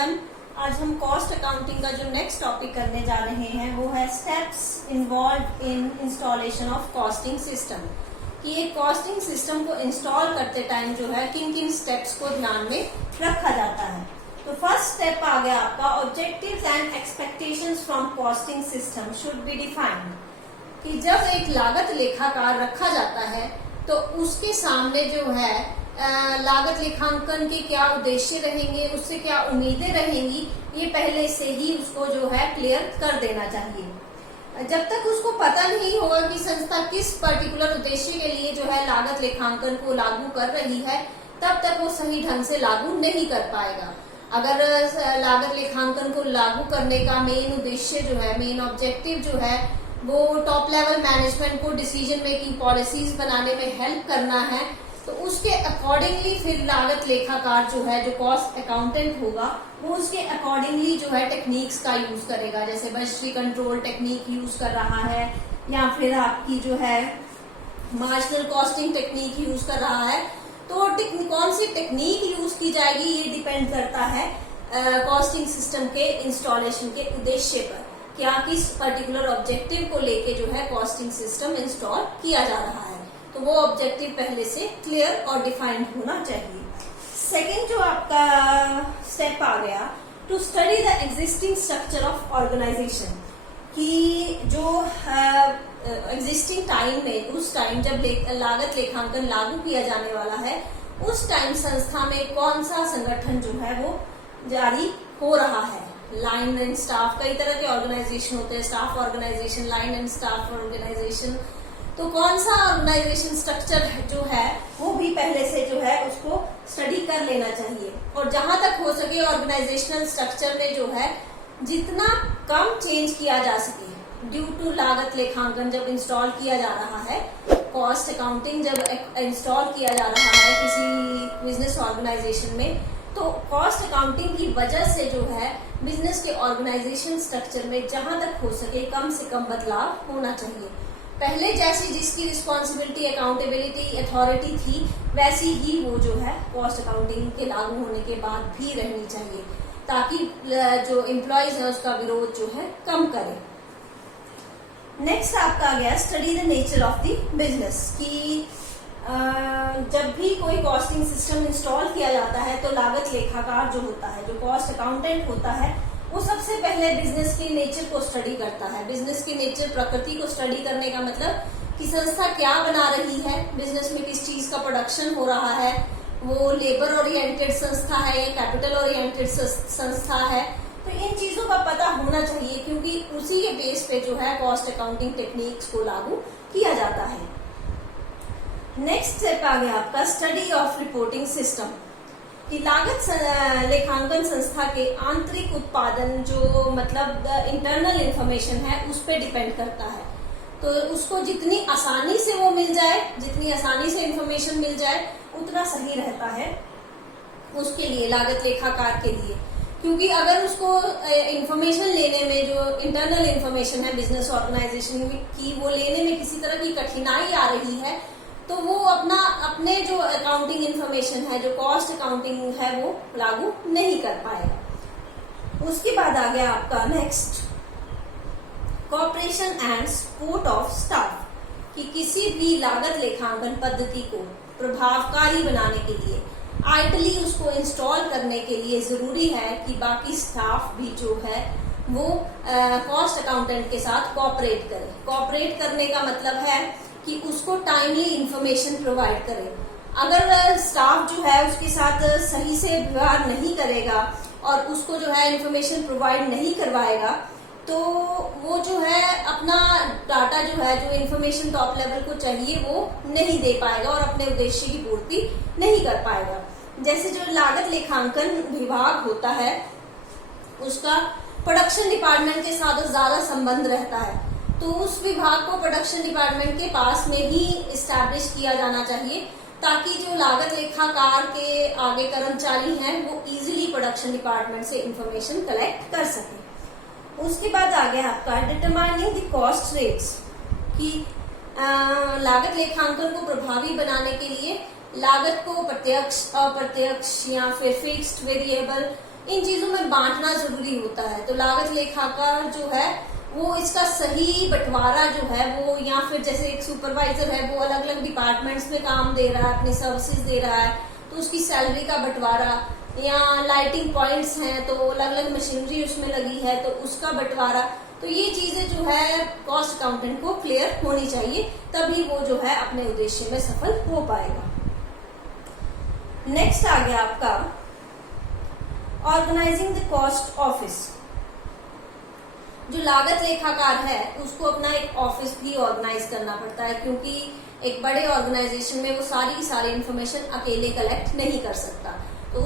Everyone. आज हम cost accounting का जो नेक्स्ट टॉपिक करने जा रहे हैं वो है steps involve in installation of costing system. कि ये कॉस्टिंग सिस्टम को इंस्टॉल करते टाइम जो है किन किन स्टेप्स को ध्यान में रखा जाता है। तो फर्स्ट स्टेप आ गया आपका objectives and expectations from costing system should be defined. कि जब एक लागत लेखाकार रखा जाता है तो उसके सामने जो है लागत लेखांकन के क्या उद्देश्य रहेंगे, उससे क्या उम्मीदें रहेंगी, ये पहले से ही उसको जो है क्लियर कर देना चाहिए। जब तक उसको पता नहीं होगा कि संस्था किस पर्टिकुलर उद्देश्य के लिए जो है लागत लेखांकन को लागू कर रही है, तब तक वो सही ढंग से लागू नहीं कर पाएगा। अगर लागत लेखांकन को लागू करने का मेन उद्देश्य जो है, मेन ऑब्जेक्टिव जो है वो टॉप लेवल मैनेजमेंट को डिसीजन मेकिंग पॉलिसीज बनाने में हेल्प करना है, तो उसके अकॉर्डिंगली फिर लागत लेखाकार जो है, जो कॉस्ट अकाउंटेंट होगा, वो उसके अकॉर्डिंगली जो है टेक्निक्स का यूज करेगा। जैसे बजटरी कंट्रोल टेक्निक यूज कर रहा है या फिर आपकी जो है मार्जिनल कॉस्टिंग टेक्निक यूज कर रहा है। तो कौन सी टेक्निक यूज की जाएगी ये डिपेंड करता है कॉस्टिंग सिस्टम के इंस्टॉलेशन के उद्देश्य पर। क्या किस पर्टिकुलर ऑब्जेक्टिव को लेके जो है कॉस्टिंग सिस्टम इंस्टॉल किया जा रहा है, तो वो ऑब्जेक्टिव पहले से क्लियर और डिफाइंड होना चाहिए। सेकेंड जो आपका स्टेप आ गया, to study the existing structure of organization. कि जो एग्जिस्टिंग टाइम में, उस टाइम जब लागत लेखांकन लागू किया जाने वाला है, उस टाइम संस्था में कौन सा संगठन जो है वो जारी हो रहा है। लाइन एंड स्टाफ, कई तरह के ऑर्गेनाइजेशन होते हैं, staff organization, line and staff organization. तो कौन सा ऑर्गेनाइजेशन स्ट्रक्चर जो है वो भी पहले से जो है उसको स्टडी कर लेना चाहिए। और जहां तक हो सके ऑर्गेनाइजेशनल स्ट्रक्चर में जो है जितना कम चेंज किया जा सके, ड्यू टू लागत लेखांकन जब इंस्टॉल किया जा रहा है, कॉस्ट अकाउंटिंग जब इंस्टॉल किया जा रहा है किसी बिजनेस ऑर्गेनाइजेशन में, तो कॉस्ट अकाउंटिंग की वजह से जो है बिजनेस के ऑर्गेनाइजेशन स्ट्रक्चर में जहां तक हो सके कम से कम बदलाव होना चाहिए। पहले जैसी जिसकी रिस्पॉन्सिबिलिटी, अकाउंटेबिलिटी, अथॉरिटी थी, वैसी ही वो जो है कॉस्ट अकाउंटिंग के लागू होने के बाद भी रहनी चाहिए, ताकि जो एम्प्लॉयज है उसका विरोध जो है कम करे। नेक्स्ट आपका आ गया study the nature of the business. कि जब भी कोई कॉस्टिंग सिस्टम इंस्टॉल किया जाता है तो लागत लेखाकार जो होता है, जो कॉस्ट अकाउंटेंट होता है, वो सबसे पहले बिजनेस की नेचर को स्टडी करता है। बिजनेस की नेचर, प्रकृति को स्टडी करने का मतलब कि संस्था क्या बना रही है, बिजनेस में किस चीज का प्रोडक्शन हो रहा है, वो लेबर ओरिएंटेड संस्था है या कैपिटल ओरिएंटेड संस्था है। तो इन चीजों का पता होना चाहिए, क्योंकि उसी के बेस पे जो है कॉस्ट अकाउंटिंग टेक्निक्स को लागू किया जाता है। नेक्स्ट स्टेप आ गया आपका स्टडी ऑफ रिपोर्टिंग सिस्टम। कि लागत लेखांकन संस्था के आंतरिक उत्पादन, जो मतलब इंटरनल इंफॉर्मेशन है, उस पर डिपेंड करता है। तो उसको जितनी आसानी से वो मिल जाए, जितनी आसानी से इंफॉर्मेशन मिल जाए, उतना सही रहता है उसके लिए, लागत लेखाकार के लिए। क्योंकि अगर उसको इंफॉर्मेशन लेने में, जो इंटरनल इंफॉर्मेशन है बिजनेस ऑर्गेनाइजेशन की, वो लेने में किसी तरह की कठिनाई आ रही है, तो वो अपने जो अकाउंटिंग इंफॉर्मेशन है, जो कॉस्ट अकाउंटिंग है, वो लागू नहीं कर पाएगा। उसके बाद आ गया आपका next cooperation and support of staff. कि किसी भी लागत लेखांकन पद्धति को प्रभावकारी बनाने के लिए, आइडली उसको इंस्टॉल करने के लिए जरूरी है कि बाकी स्टाफ भी जो है वो कॉस्ट अकाउंटेंट के साथ कोऑपरेट करे। कोऑपरेट करने का मतलब है कि उसको टाइमली इंफॉर्मेशन प्रोवाइड करे। अगर स्टाफ जो है उसके साथ सही से व्यवहार नहीं करेगा और उसको जो है इंफॉर्मेशन प्रोवाइड नहीं करवाएगा, तो वो जो है अपना डाटा जो है, जो इंफॉर्मेशन टॉप लेवल को चाहिए, वो नहीं दे पाएगा और अपने उद्देश्य की पूर्ति नहीं कर पाएगा। जैसे जो लागत लेखांकन विभाग होता है, उसका प्रोडक्शन डिपार्टमेंट के साथ ज्यादा संबंध रहता है, तो उस विभाग को प्रोडक्शन डिपार्टमेंट के पास में ही इस्टेब्लिश किया जाना चाहिए, ताकि जो लागत लेखाकार के आगे कर्मचारी हैं वो इजीली प्रोडक्शन डिपार्टमेंट से इंफॉर्मेशन कलेक्ट कर सके। उसके बाद आ गया आपका डिटरमाइनिंग द कॉस्ट रेट्स। कि लागत लेखांकन को प्रभावी बनाने के लिए लागत को प्रत्यक्ष, अप्रत्यक्ष या फिर फिक्स्ड, वेरिएबल इन चीजों में बांटना जरूरी होता है। तो लागत लेखाकार जो है वो इसका सही बंटवारा जो है वो, या फिर जैसे एक सुपरवाइजर है वो अलग अलग डिपार्टमेंट्स में काम दे रहा है, अपनी सर्विसेज दे रहा है, तो उसकी सैलरी का बंटवारा, या लाइटिंग पॉइंट्स हैं तो अलग अलग मशीनरी उसमें लगी है तो उसका बंटवारा, तो ये चीजें जो है कॉस्ट अकाउंटेंट को क्लियर होनी चाहिए, तभी वो जो है अपने उद्देश्य में सफल हो पाएगा। नेक्स्ट आ गया आपका ऑर्गेनाइजिंग द कॉस्ट ऑफिस। जो लागत लेखाकार है उसको अपना एक ऑफिस भी ऑर्गेनाइज करना पड़ता है, क्योंकि एक बड़े ऑर्गेनाइजेशन में वो सारी की सारी इंफॉर्मेशन अकेले कलेक्ट नहीं कर सकता, तो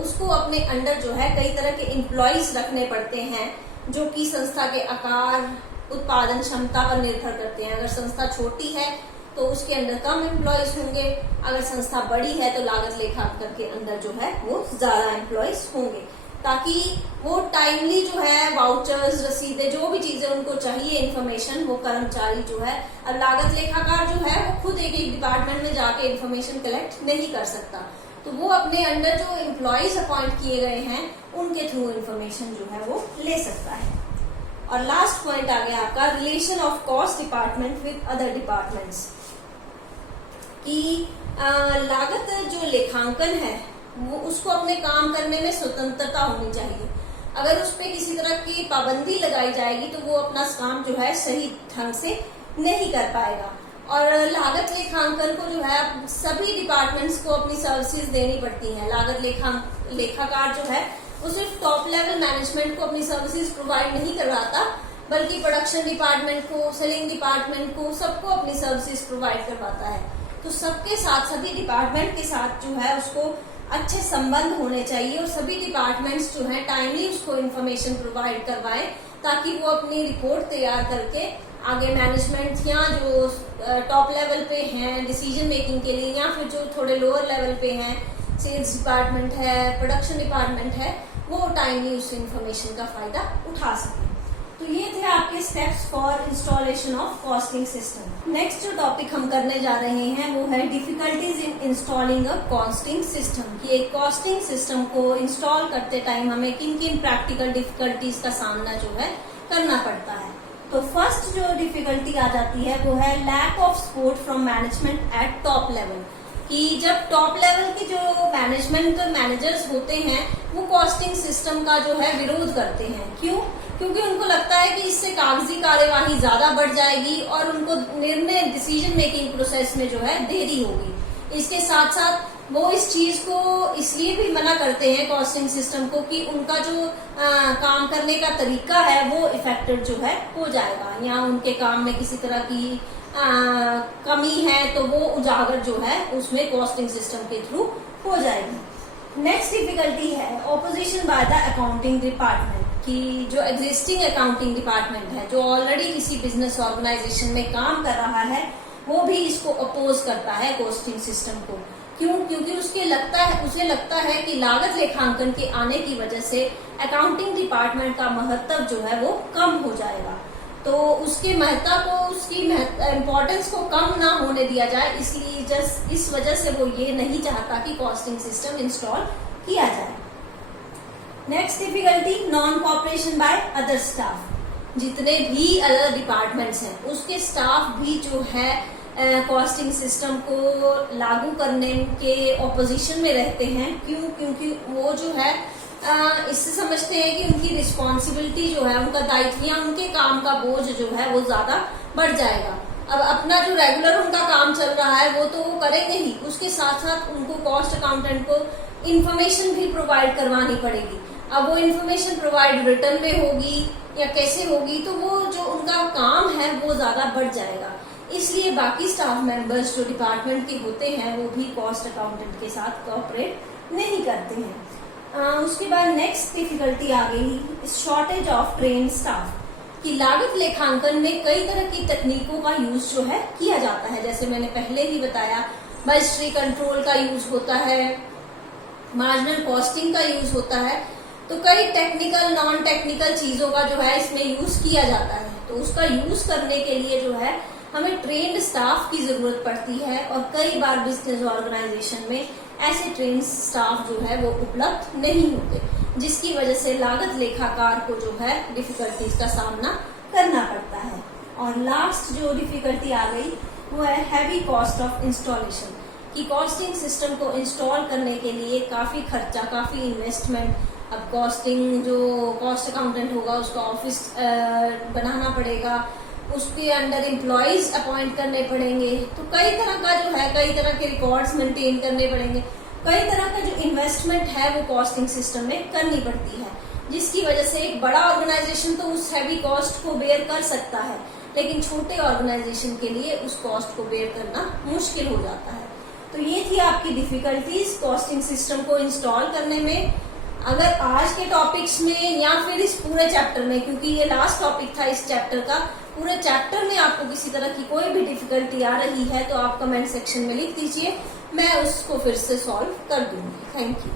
उसको अपने अंडर जो है कई तरह के एम्प्लॉइज रखने पड़ते हैं, जो कि संस्था के आकार, उत्पादन क्षमता पर निर्भर करते हैं। अगर संस्था छोटी है तो उसके अंदर कम एम्प्लॉइज होंगे, अगर संस्था बड़ी है तो लागत लेखाकार के अंदर जो है वो ज्यादा एम्प्लॉइज होंगे, ताकि वो टाइमली जो है वाउचर्स, रसीदें, जो भी चीजें उनको चाहिए इन्फॉर्मेशन, वो कर्मचारी जो है, अब लागत लेखाकार जो है वो खुद एक डिपार्टमेंट में जाके इन्फॉर्मेशन कलेक्ट नहीं कर सकता, तो वो अपने अंडर जो एम्प्लॉइज अपॉइंट किए गए हैं उनके थ्रू इन्फॉर्मेशन जो है वो ले सकता है। और लास्ट पॉइंट आ गया आपका relation of cost department with other departments, कि लागत जो लेखांकन है वो उसको अपने काम करने में स्वतंत्रता होनी चाहिए। अगर उस पर किसी तरह की पाबंदी लगाई जाएगी तो वो अपना काम जो है सही ढंग से नहीं कर पाएगा। और लागत लेखांकन को जो है सभी डिपार्टमेंट्स को अपनी सर्विसेज देनी पड़ती हैं। लागत लेखाकार जो है वो सिर्फ टॉप लेवल मैनेजमेंट को अपनी सर्विसेज प्रोवाइड नहीं करवाता, बल्कि प्रोडक्शन डिपार्टमेंट को, सेलिंग डिपार्टमेंट को, सबको अपनी सर्विसेज प्रोवाइड करवाता है। तो सबके साथ, सभी डिपार्टमेंट के साथ जो है उसको अच्छे संबंध होने चाहिए, और सभी डिपार्टमेंट्स जो है टाइमली उसको इन्फॉर्मेशन प्रोवाइड करवाएं, ताकि वो अपनी रिपोर्ट तैयार करके आगे मैनेजमेंट या जो टॉप लेवल पे हैं डिसीजन मेकिंग के लिए, या फिर जो थोड़े लोअर लेवल पे हैं, सेल्स डिपार्टमेंट है, प्रोडक्शन डिपार्टमेंट है, वो टाइमली उस इंफॉर्मेशन का फायदा उठा सके। तो ये थे आपके steps for installation of costing system. Next जो टॉपिक हम करने जा रहे हैं वो है difficulties in installing a costing system, कि एक कॉस्टिंग सिस्टम को इंस्टॉल करते टाइम हमें किन किन प्रैक्टिकल डिफिकल्टीज का सामना जो है करना पड़ता है। तो फर्स्ट जो डिफिकल्टी आ जाती है वो है lack of support from management at top level, कि जब टॉप लेवल के जो मैनेजमेंट मैनेजर्स होते हैं वो कॉस्टिंग सिस्टम का जो है विरोध करते हैं। क्यों? क्योंकि उनको लगता है कि इससे कागजी कार्यवाही ज्यादा बढ़ जाएगी और उनको निर्णय, डिसीजन मेकिंग प्रोसेस में जो है देरी होगी। इसके साथ साथ वो इस चीज को इसलिए भी मना करते हैं कॉस्टिंग सिस्टम को, कि उनका जो काम करने का तरीका है वो इफेक्टेड जो है हो जाएगा, या उनके काम में किसी तरह की कमी है तो वो उजागर जो है उसमें कॉस्टिंग सिस्टम के थ्रू हो जाएगी। नेक्स्ट डिफिकल्टी है opposition by the accounting department, कि जो एग्जिस्टिंग अकाउंटिंग डिपार्टमेंट है, जो ऑलरेडी किसी बिजनेस ऑर्गेनाइजेशन में काम कर रहा है, वो भी इसको अपोज करता है कॉस्टिंग सिस्टम को। क्यों? क्योंकि उसे लगता है कि लागत लेखांकन के आने की वजह से अकाउंटिंग डिपार्टमेंट का महत्व जो है वो कम हो जाएगा, तो उसकी महत्ता को, उसकी इम्पोर्टेंस को कम ना होने दिया जाए, इसलिए जस्ट इस वजह से वो ये नहीं चाहता कि कॉस्टिंग सिस्टम इंस्टॉल किया जाए। Next difficulty non cooperation by other staff, जितने भी अलग डिपार्टमेंट्स हैं उसके स्टाफ भी जो है कॉस्टिंग सिस्टम को लागू करने के ऑपोजिशन में रहते हैं। क्यों? क्योंकि वो जो है इससे समझते हैं कि उनकी रिस्पॉन्सिबिलिटी जो है, उनका दायित्व या उनके काम का बोझ जो है वो ज्यादा बढ़ जाएगा। अब अपना जो रेगुलर उनका काम चल रहा है वो तो वो करेंगे ही, उसके साथ साथ उनको कॉस्ट अकाउंटेंट को इन्फॉर्मेशन भी प्रोवाइड करवानी पड़ेगी। अब वो इन्फॉर्मेशन प्रोवाइड रिटर्न में होगी या कैसे होगी, तो वो जो उनका काम है वो ज्यादा बढ़ जाएगा। इसलिए बाकी स्टाफ मेंबर्स जो डिपार्टमेंट के होते हैं वो भी कॉस्ट अकाउंटेंट के साथ कोऑपरेट नहीं करते हैं। उसके बाद नेक्स्ट डिफिकल्टी आ गई शॉर्टेज ऑफ ट्रेन स्टाफ, कि लागत लेखांकन में कई तरह की तकनीकों का यूज जो है किया जाता है। जैसे मैंने पहले ही बताया, बजटरी कंट्रोल का यूज होता है, मार्जिनल कॉस्टिंग का यूज होता है, तो कई टेक्निकल नॉन टेक्निकल चीजों का जो है इसमें यूज किया जाता है। तो उसका यूज करने के लिए जो है हमें ट्रेन्ड स्टाफ की जरूरत पड़ती है, और कई बार बिजनेस ऑर्गेनाइजेशन में ऐसे ट्रेन स्टाफ जो है वो उपलब्ध नहीं होते। जिसकी वजह से लागत लेखाकार को जो है डिफिकल्टीज का सामना करना पड़ता है। और लास्ट जो डिफिकल्टी आ गई वो है हैवी कॉस्ट ऑफ इंस्टॉलेशन, कि कॉस्टिंग सिस्टम को इंस्टॉल करने के लिए काफी खर्चा, काफी इन्वेस्टमेंट। अब कॉस्टिंग जो कॉस्ट अकाउंटेंट होगा उसका ऑफिस बनाना पड़ेगा, उसके अंडर एम्प्लॉयज अपॉइंट करने पड़ेंगे, तो कई तरह का जो है, कई तरह के रिकॉर्ड्स मेंटेन करने पड़ेंगे, कई तरह का जो इन्वेस्टमेंट है वो कॉस्टिंग सिस्टम में करनी पड़ती है, जिसकी वजह से एक बड़ा ऑर्गेनाइजेशन तो उस हैवी कॉस्ट को बेयर कर सकता है, लेकिन छोटे ऑर्गेनाइजेशन के लिए उस कॉस्ट को बेयर करना मुश्किल हो जाता है। तो ये थी आपकी डिफिकल्टीज कॉस्टिंग सिस्टम को इंस्टॉल करने में। अगर आज के टॉपिक्स में या फिर इस पूरे चैप्टर में, क्योंकि ये लास्ट टॉपिक था इस चैप्टर का, पूरे चैप्टर में आपको किसी तरह की कोई भी डिफिकल्टी आ रही है तो आप कमेंट सेक्शन में लिख दीजिए, मैं उसको फिर से सॉल्व कर दूंगी। Thank you.